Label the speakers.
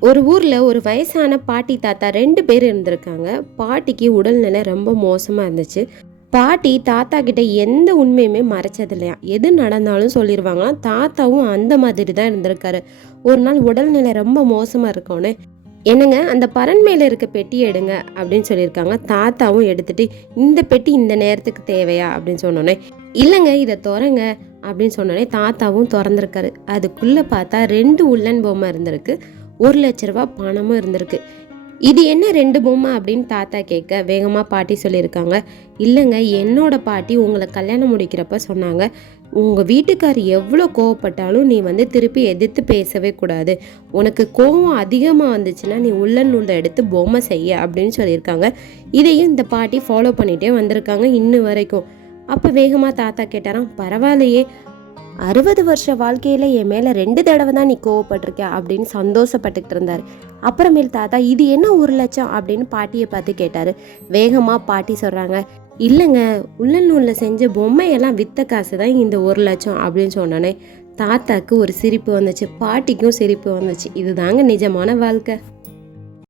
Speaker 1: ஒரு ஊரில் ஒரு வயசான பாட்டி தாத்தா ரெண்டு பேர் இருந்திருக்காங்க. பாட்டிக்கு உடல்நிலை ரொம்ப மோசமாக இருந்துச்சு. பாட்டி தாத்தா கிட்ட எந்த உண்மையுமே மறைச்சது இல்லையா? எது நடந்தாலும் சொல்லிடுவாங்களாம் தாத்தாவும் அந்த மாதிரி தான் இருந்திருக்காரு. ஒரு நாள் உடல்நிலை ரொம்ப மோசமாக இருக்கோன்னு என்னங்க அந்த பரன் மேலே இருக்க பெட்டி எடுங்க அப்படின்னு சொல்லியிருக்காங்க. தாத்தாவும் எடுத்துட்டு இந்த பெட்டி இந்த நேரத்துக்கு தேவையா? அப்படின்னு சொன்னோன்னே இல்லைங்க இதை திறங்க அப்படின்னு சொன்னோன்னே தாத்தாவும் திறந்திருக்காரு. அதுக்குள்ளே பார்த்தா ரெண்டு உள்ளன் பொம்மை இருந்திருக்கு. ஒரு லட்ச ரூபா பணமும் இருந்திருக்கு. இது என்ன ரெண்டு பொம்மை அப்படின்னு தாத்தா கேட்க வேகமாக பாட்டி சொல்லியிருக்காங்க. இல்லைங்க என்னோட பாட்டி உங்களை கல்யாணம் முடிக்கிறப்ப சொன்னாங்க. உங்கள் வீட்டுக்கார் எவ்வளோ கோவப்பட்டாலும் நீ வந்து திருப்பி எதிர்த்து பேசவே கூடாது. உனக்கு கோவம் அதிகமாக வந்துச்சுன்னா நீ உள்ள நூலை எடுத்து பொம்மை செய்ய அப்படின்னு சொல்லியிருக்காங்க. இதையும் இந்த பாட்டி ஃபாலோ பண்ணிகிட்டே வந்திருக்காங்க இன்னும் வரைக்கும். அப்போ வேகமாக தாத்தா கேட்டாராம் பரவாயில்லையே அறுபது வருஷ வாழ்க்கையில் என் மேலே ரெண்டு தடவை தான் நீ கோவப்பட்டிருக்க அப்படின்னு சந்தோஷப்பட்டுக்கிட்டு இருந்தார். அப்புறமேல் தாத்தா இது என்ன ஒரு லட்சம்? அப்படின்னு பாட்டியை பார்த்து கேட்டார். வேகமாக பாட்டி சொல்கிறாங்க இல்லைங்க உள்ளல் நூலில் செஞ்ச பொம்மையெல்லாம் வித்த காசு தான் இந்த ஒரு லட்சம் அப்படின்னு சொன்னோன்னே தாத்தாக்கு ஒரு சிரிப்பு வந்துச்சு பாட்டிக்கும் சிரிப்பு வந்துச்சு. இதுதாங்க நிஜமான வாழ்க்கை.